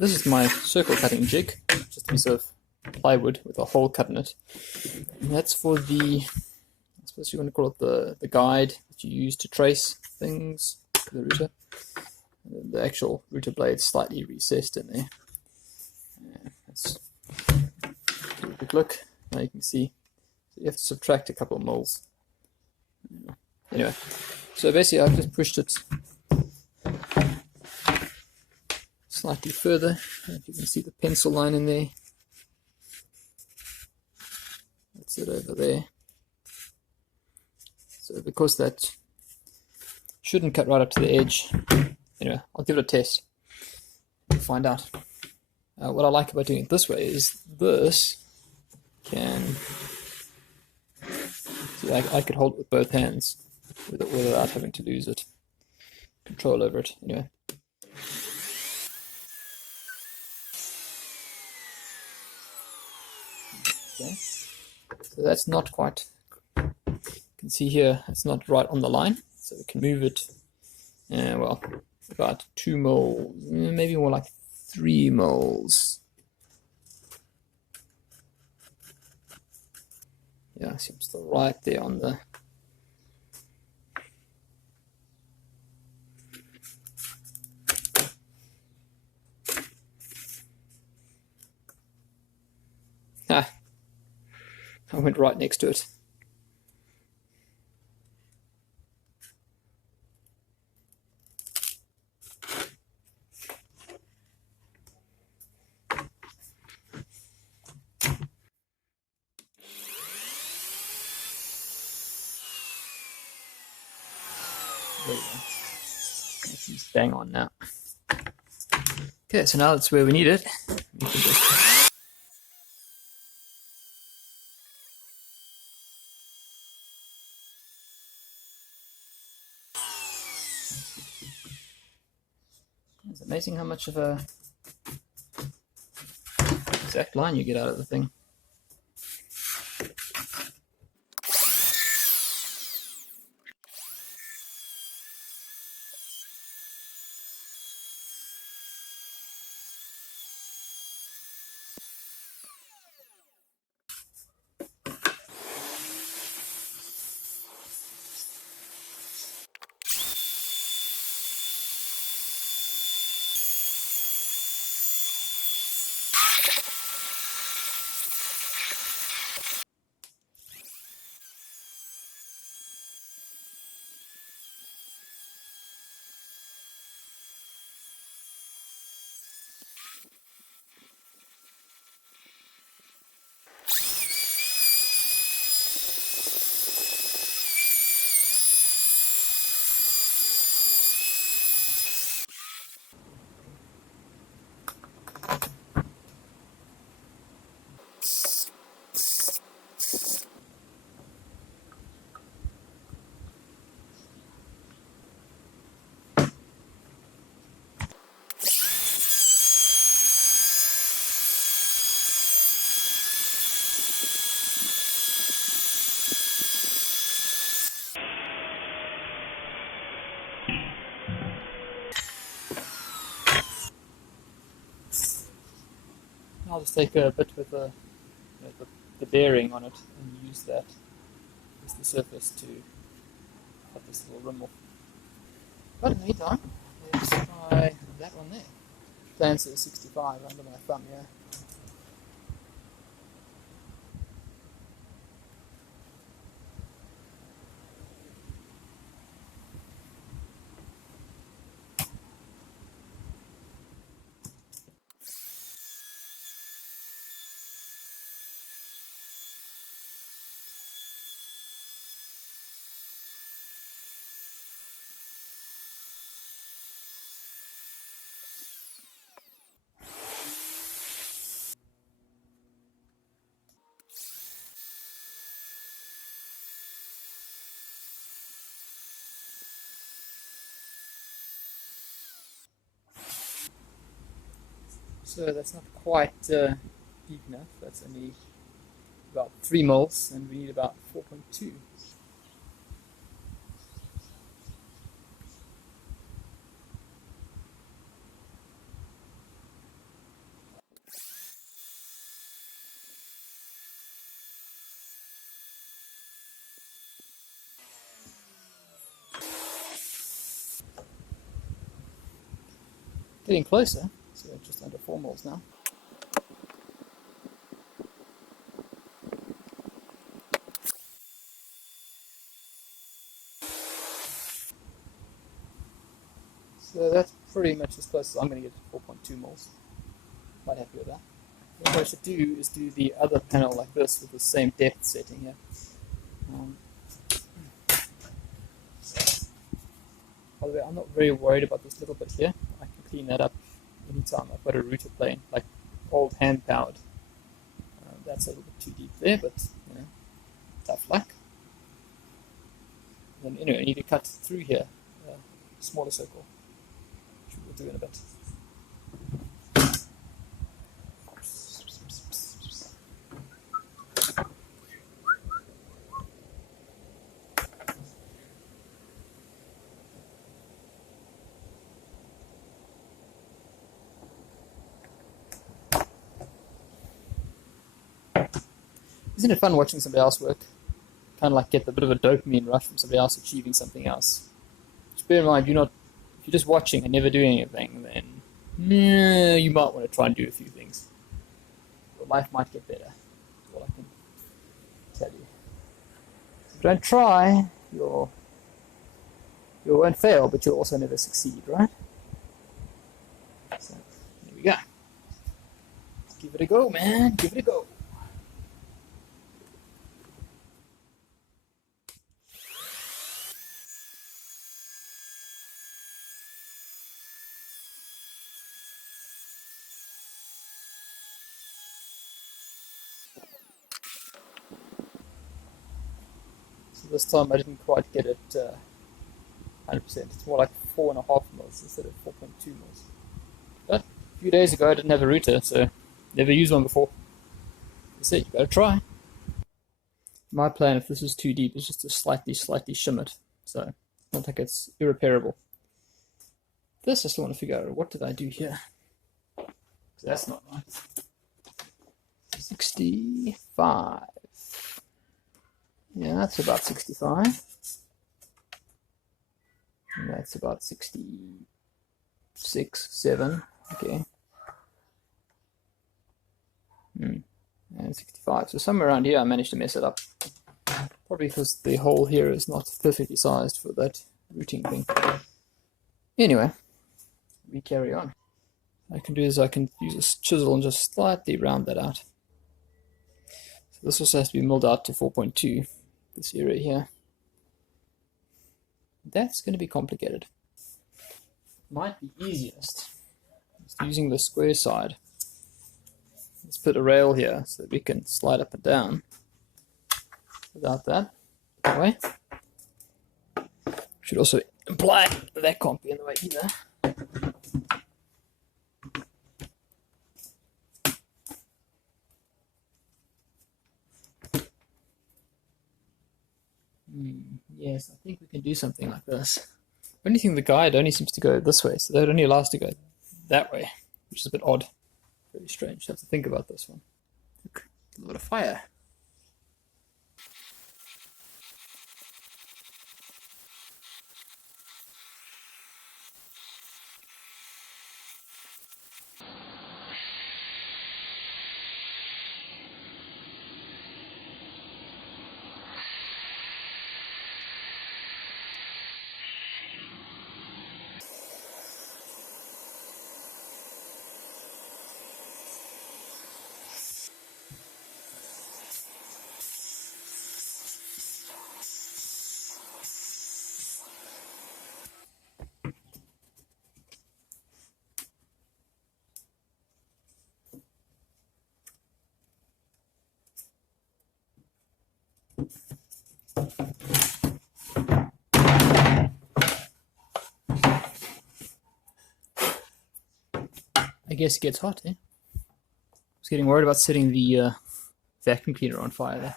this is my circle cutting jig, just a piece of plywood with a hole cut in it. And that's for the, I suppose you want to call it the guide that you use to trace things to the router. The actual router blade's slightly recessed in there. Let's give a quick look. Now you can see, so you have to subtract a couple of mils. Anyway, so basically I've just pushed it slightly further. If you can see the pencil line in there. That's it over there. So because that shouldn't cut right up to the edge, anyway, I'll give it a test and find out. What I like about doing it this way is this can, see, I could hold it with both hands without having to lose it, control over it. Anyway. Okay. So that's not quite, you can see here it's not right on the line, so we can move it, well, about 2 mils, maybe more like 3 mils. Yeah, see, I'm still right there on the, I went right next to it. There we go. That's bang on now. Okay, so now that's where we need it. We can just it's amazing how much of a exact line you get out of the thing. I'll just take a bit with the bearing on it and use that as the surface to cut this little rim off. But in the meantime, let's try that one there. Plan says 65 under my thumb here. So that's not quite deep enough. That's only about 3 mils, and we need about 4.2. Getting closer, so just under 4 mils now. So that's pretty much as close as I'm going to get to 4.2 mils. Quite happy with that. What I should do is do the other panel like this with the same depth setting here. By the way, I'm not very worried about this little bit here. I can clean that up anytime I've got a router plane, like old hand powered. That's a little bit too deep there, but you know, tough luck. And then anyway, I need to cut through here, a smaller circle, which we'll do in a bit. Isn't it fun watching somebody else work? Kind of like get a bit of a dopamine rush from somebody else achieving something else. Just bear in mind, if you're just watching and never doing anything, then you might want to try and do a few things. Your life might get better. That's all I can tell you. So don't try, you won't fail, but you'll also never succeed, right? So there we go. Give it a go, man. Give it a go. This time I didn't quite get it 100%. It's more like 4.5 mils instead of 4.2 mils. But a few days ago I didn't have a router, so never used one before. That's it, you gotta try. My plan, if this is too deep, is just to slightly shim it. So I don't think it's irreparable. This I still want to figure out, what did I do here? That's not right. 65. Yeah, that's about 65. And that's about 66, 7. Okay. And 65. So somewhere around here I managed to mess it up. Probably because the hole here is not perfectly sized for that routing thing. Anyway, we carry on. What I can do is I can use a chisel and just slightly round that out. So this also has to be milled out to 4.2. This area here. That's going to be complicated. Might be easiest just using the square side. Let's put a rail here so that we can slide up and down without that in the way. Should also imply that can't be in the way either. Yes, I think we can do something like this. Only thing, the guide only seems to go this way, so that only allows to go that way, which is a bit odd. Very strange. I have to think about this one. Look, a lot of fire. I guess it gets hot, eh? I was getting worried about setting the vacuum cleaner on fire there.